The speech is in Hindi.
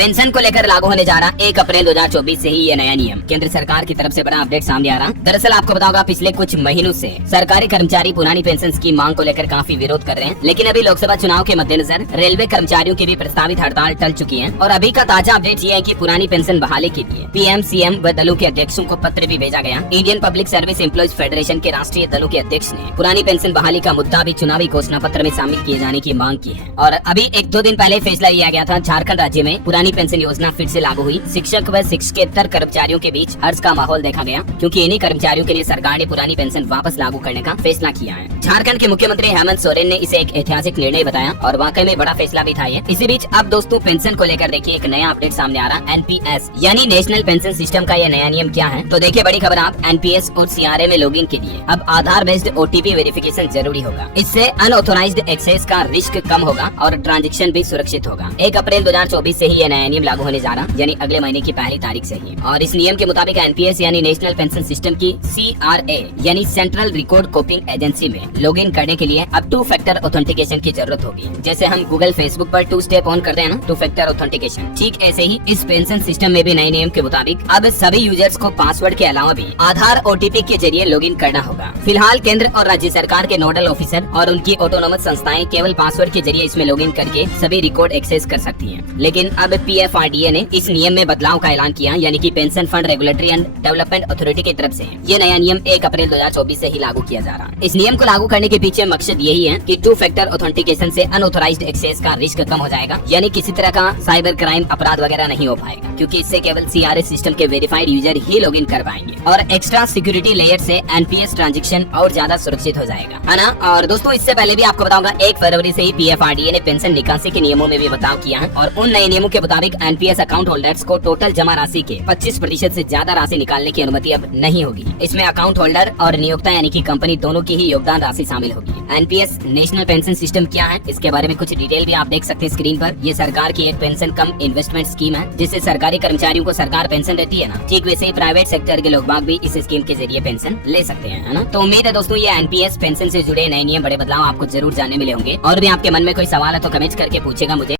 पेंशन को लेकर लागू होने जा रहा 1 अप्रैल 2024 से ही ये नया नियम केंद्र सरकार की तरफ से बड़ा अपडेट सामने आ रहा। दरअसल आपको बताऊंगा पिछले कुछ महीनों से सरकारी कर्मचारी पुरानी पेंशन की मांग को लेकर काफी विरोध कर रहे हैं, लेकिन अभी लोकसभा चुनाव के मद्देनजर रेलवे कर्मचारियों की भी प्रस्तावित हड़ताल टल चुकी है। और अभी का ताजा अपडेट ये है कि पुरानी पेंशन बहाली के लिए पीएम सीएम व दलों के अध्यक्षों को पत्र भी भेजा गया। Indian public service employees federation के राष्ट्रीय दलों के अध्यक्ष ने पुरानी पेंशन बहाली का मुद्दा भी चुनावी घोषणा पत्र में शामिल किए जाने की मांग की है। और अभी 1-2 दिन पहले फैसला लिया गया था, झारखंड राज्य में पुरानी पेंशन योजना फिर से लागू हुई। शिक्षक व शिक्षकेतर कर्मचारियों के बीच हर्ष का माहौल देखा गया, क्योंकि इन्हीं कर्मचारियों के लिए सरकार ने पुरानी पेंशन वापस लागू करने का फैसला किया है। झारखंड के मुख्यमंत्री हेमंत सोरेन ने इसे एक ऐतिहासिक निर्णय बताया और वाकई में बड़ा फैसला भी था ये। इसी बीच अब दोस्तों पेंशन को लेकर देखिए एक नया अपडेट सामने आ रहा। एनपीएस यानी नेशनल पेंशन सिस्टम का यह नया नियम क्या है, तो देखिए बड़ी खबर आप एनपीएस और सीआरए में लॉगिन के लिए अब आधार बेस्ड ओटीपी वेरिफिकेशन जरूरी होगा। इससे अनऑथोराइज्ड एक्सेस का रिस्क कम होगा और ट्रांजेक्शन भी सुरक्षित होगा। 1 अप्रैल 2024 से ही यह नया नियम लागू होने जा रहा, यानी अगले महीने की पहली तारीख से ही। और इस नियम के मुताबिक एनपीएस यानी नेशनल पेंशन सिस्टम की सीआरए यानी सेंट्रल रिकॉर्ड कीपिंग एजेंसी में लॉगिन करने के लिए अब 2 फैक्टर ऑथेंटिकेशन की जरूरत होगी। जैसे हम गूगल फेसबुक पर 2 स्टेप ऑन करते हैं ना, 2 फैक्टर ऑथेंटिकेशन, ठीक ऐसे ही इस पेंशन सिस्टम में भी नए नियम के मुताबिक अब सभी यूजर्स को पासवर्ड के अलावा भी आधार ओटीपी के जरिए लॉगिन करना होगा। फिलहाल केंद्र और राज्य सरकार के नोडल ऑफिसर और उनकी ऑटोनोमस संस्थाएं केवल पासवर्ड के जरिए इसमें लॉगिन करके सभी रिकॉर्ड एक्सेस कर सकती हैं। लेकिन अब पीएफआरडीए ने इस नियम में बदलाव का ऐलान किया, यानी कि pension fund regulatory and development authority की तरफ से ये नया नियम 1 अप्रैल 2024 से ही लागू किया जा रहा है। इस नियम को लागू करने के पीछे मकसद यही है कि 2 फैक्टर ऑथेंटिकेशन से अनऑथोराइज्ड एक्सेस का रिस्क कम हो जाएगा, यानी किसी तरह का साइबर क्राइम अपराध वगैरह नहीं हो पाएगा, क्योंकि इससे केवल सीआरए सिस्टम के वेरीफाइड यूजर ही लॉगिन कर पाएंगे। और एक्स्ट्रा सिक्योरिटी लेयर से एनपीएस ट्रांजेक्शन और ज्यादा सुरक्षित हो जाएगा, है ना। और दोस्तों इससे पहले भी आपको बताऊंगा 1 फरवरी से ही पीएफआरडीए ने पेंशन निकासी के नियमों में भी बदलाव किया है। और उन नए नियमों के मुताबिक एनपीएस अकाउंट होल्डर्स को टोटल जमा राशि के 25% से ज्यादा राशि निकालने की अनुमति अब नहीं होगी। इसमें अकाउंट होल्डर और नियोक्ता यानी कि कंपनी दोनों की ही योगदान राशि शामिल होगी। एनपीएस नेशनल पेंशन सिस्टम क्या है, इसके बारे में कुछ डिटेल भी आप देख सकते हैं स्क्रीन पर। ये सरकार की एक पेंशन कम इन्वेस्टमेंट स्कीम है, जिससे सरकारी कर्मचारियों को सरकार पेंशन देती है ना, ठीक वैसे ही प्राइवेट सेक्टर के लोग बाग भी इस स्कीम के जरिए पेंशन ले सकते हैं, है ना। तो उम्मीद है दोस्तों ये एनपीएस पेंशन से जुड़े नए नियम बड़े बदलाव आपको जरूर जानने मिले होंगे। और भी आपके मन में कोई सवाल है तो कमेंट करके पूछेगा मुझे।